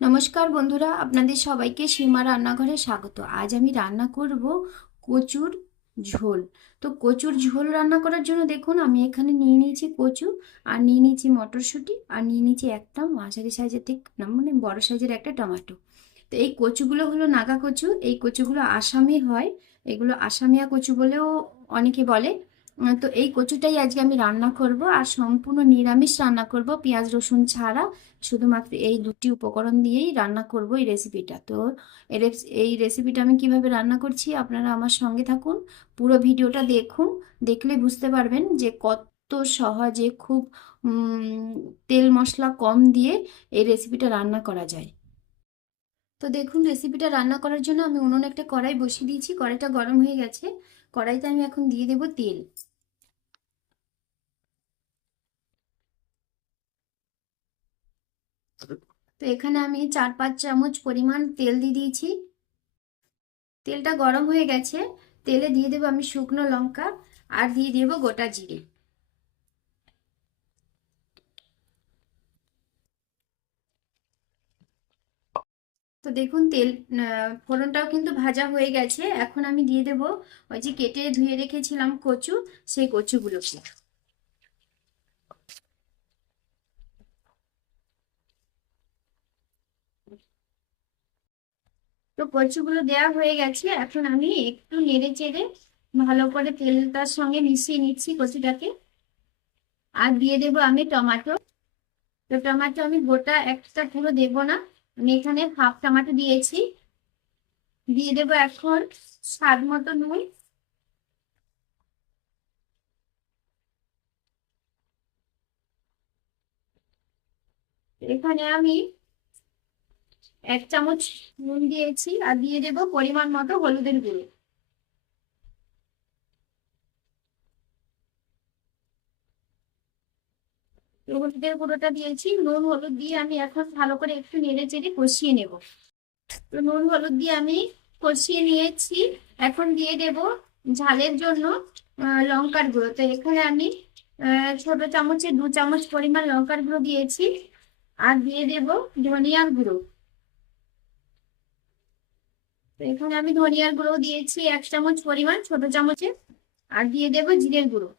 নমস্কার বন্ধুরা, আপনাদের সবাইকে সীমা রান্নাঘরে স্বাগত। আজ আমি রান্না করব কচুর ঝোল। তো কচুর ঝোল রান্না করার জন্য দেখুন, আমি এখানে নিয়ে নিয়েছি কচু, আর নিয়ে নিয়েছি মটরশুঁটি, আর নিয়ে নিয়েছি একটা মাঝারি সাইজের ঠিক মানে বড় সাইজের একটা টমেটো। তো এই কচুগুলো হলো নাগা কচু। এই কচুগুলো আসামি হয়, এগুলো আসামিয়া কচু বলেও অনেকে বলে তো এই কচুটাই আজকে আমি রান্না করব আর সম্পূর্ণ নিরামিষ রান্না করব, পেঁয়াজ, রসুন ছাড়া। শুধুমাত্র এই দুটি উপকরণ দিয়েই রান্না করব এই রেসিপিটা তো এই রেসিপিটা আমি কীভাবে রান্না করছি আপনারা আমার সঙ্গে থাকুন, পুরো ভিডিওটা দেখুন, দেখলে বুঝতে পারবেন যে কত সহজে খুব তেল মশলা কম দিয়ে এই রেসিপিটা রান্না করা যায়। তো দেখুন রেসিপিটা রান্না করার জন্য আমি উনুনে একটা কড়াই বসিয়ে দিয়েছি, কড়াইটা গরম হয়ে গেছে। কড়াইতে আমি এখন দিয়ে দেবো তেল। তো এখানে আমি চার পাঁচ চামচ পরিমাণ তেল দিয়ে দিয়েছি। তেলটা গরম হয়ে গেছে। তেলে দিয়ে দেবো আমি শুকনো লঙ্কা আর দিয়ে দেবো গোটা জিরে। তো দেখুন তেল ফোড়নটাও কিন্তু ভাজা হয়ে গেছে। এখন আমি দিয়ে দেবো ওই যে কেটে ধুয়ে রেখেছিলাম কচু, সেই কচুগুলোকে। তো কচুগুলো দেওয়া হয়ে গেছে। এখন আমি একটু নেড়ে চেড়ে ভালো করে তেলটার সঙ্গে মিশিয়ে নিচ্ছি কচুটাকে। আর দিয়ে দেবো আমি টমেটো। তো টমেটো আমি গোটা একটা পুরো দেবো না, আমি এখানে হাফ টমেটো দিয়েছি। দিয়ে দেবো এখন স্বাদ মতো নুন। এখানে আমি এক চামচ নুন দিয়েছি আর দিয়ে দেবো পরিমাণ মতো হলুদের গুঁড়ো। হলুদের গুঁড়োটা দিয়েছি, নুন হলুদ দিয়ে আমি এখন ভালো করে একটু নেড়ে চেড়ে কষিয়ে নেব। তো নুন হলুদ দিয়ে আমি কষিয়ে নিয়েছি, এখন দিয়ে দেব ঝালের জন্য লঙ্কার গুঁড়ো। তো এখানে আমি ছোট চামচে দু চামচ পরিমাণ লঙ্কার গুঁড়ো দিয়েছি, আর দিয়ে দেব ধনিয়ার গুঁড়ো। তো এখানে আমি ধনিয়ার গুঁড়ো দিয়েছি এক চামচ পরিমাণ, ছোট চামচে, আর দিয়ে দেব জিরের গুঁড়ো।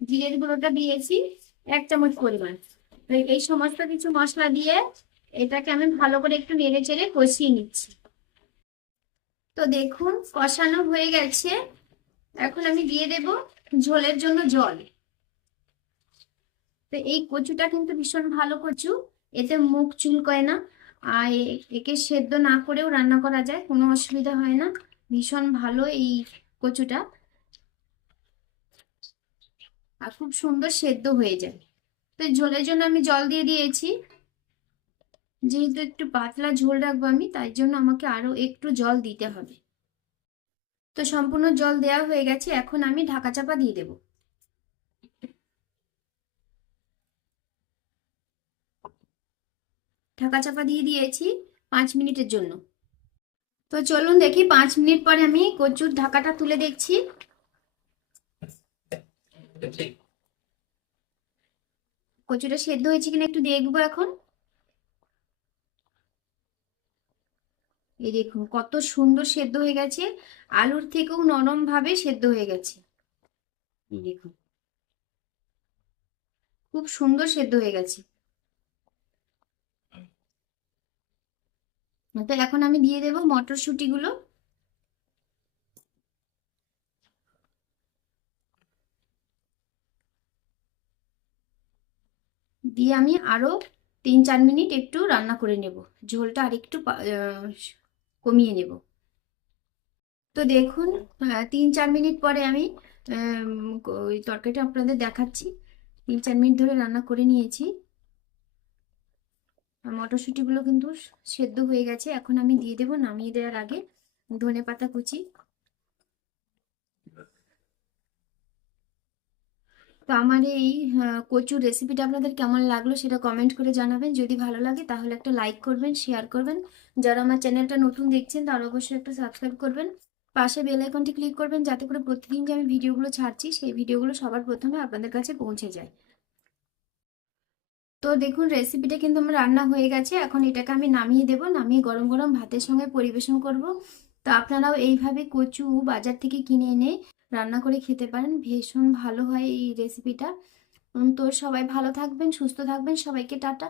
জিরের গুঁড়োটা দিয়েছি এক চামচ পরিমাণ। এই সমস্ত কিছু মশলা দিয়ে এটাকে আমি ভালো করে একটু নেড়ে চেড়ে কষিয়ে নিচ্ছি। তো দেখুন, কষানো হয়ে গেছে। এখন আমি দিয়ে দেব ঝোলের জন্য জল। তো এই কচুটা কিন্তু ভীষণ ভালো কচু, এতে মুখ চুলকয় না। আর একে সেদ্ধ না করেও রান্না করা যায়, কোনো অসুবিধা হয় না। ভীষণ ভালো এই কচুটা। আর খুব সুন্দর সেদ্ধ হয়ে যায়। তো ঝোলের জন্য আমি জল দিয়ে দিয়েছি। যেহেতু একটু পাতলা ঝোল রাখব আমি, তাই জন্য আমাকে আরও একটু জল দিতে হবে। তো সম্পূর্ণ জল দেওয়া হয়ে গেছে, এখন আমি ঢাকা চাপা দিয়ে দেব। ঢাকা চাপা দিয়ে দিয়েছি পাঁচ মিনিটের জন্য। তো চলুন দেখি, পাঁচ মিনিট পরে আমি কচুর ঢাকাটা তুলে দেখছি। কচুটা সেদ্ধ হয়েছে কিনা একটু দেখব এখন। এই দেখুন, কত সুন্দর সেদ্ধ হয়ে গেছে। আলুর থেকেও নরম ভাবে সেদ্ধ হয়ে গেছে। দেখুন, খুব সুন্দর সেদ্ধ হয়ে গেছে। তো এখন আমি দিয়ে দেবো মটরশুঁটি গুলো দিয়ে আমি আরও তিন চার মিনিট একটু রান্না করে নেব। ঝোলটা আর একটু কমিয়ে নেব। তো দেখুন তিন চার মিনিট পরে আমি ওই তরকারিটা আপনাদের দেখাচ্ছি। তিন চার মিনিট ধরে রান্না করে নিয়েছি। মটরশুঁটিগুলো কিন্তু সেদ্ধ হয়ে গেছে, এখন আমি দিয়ে দেবো নামিয়ে দেওয়ার আগে ধনে পাতা কুচি। তো আমার এই কচুর রেসিপিটা আপনাদের কেমন লাগল সেটা কমেন্ট করে জানাবেন। যদি ভালো লাগে তাহলে একটা লাইক করবেন শেয়ার করবেন। যারা আমার চ্যানেলটা নতুন দেখছেন তারা অবশ্যই একটা সাবস্ক্রাইব করবেন। পাশে বেল আইকনটি ক্লিক করবেন, যাতে করে প্রতিদিন যে আমি ভিডিওগুলো ছাড়ছি, সেই ভিডিওগুলো সবার প্রথমে আপনাদের কাছে পৌঁছে যায়। তো দেখুন রেসিপিটা কিন্তু আমার রান্না হয়ে গেছে। এখন এটাকে আমি নামিয়ে দেব। নামিয়ে গরম গরম ভাতের সঙ্গে পরিবেশন করব। তো আপনারাও এইভাবে কচু বাজার থেকে কিনে এনে রান্না করে খেতে পারেন। ভীষণ ভালো হয় এই রেসিপিটা তো সবাই ভালো থাকবেন, সুস্থ থাকবেন। সবাইকে টাটা।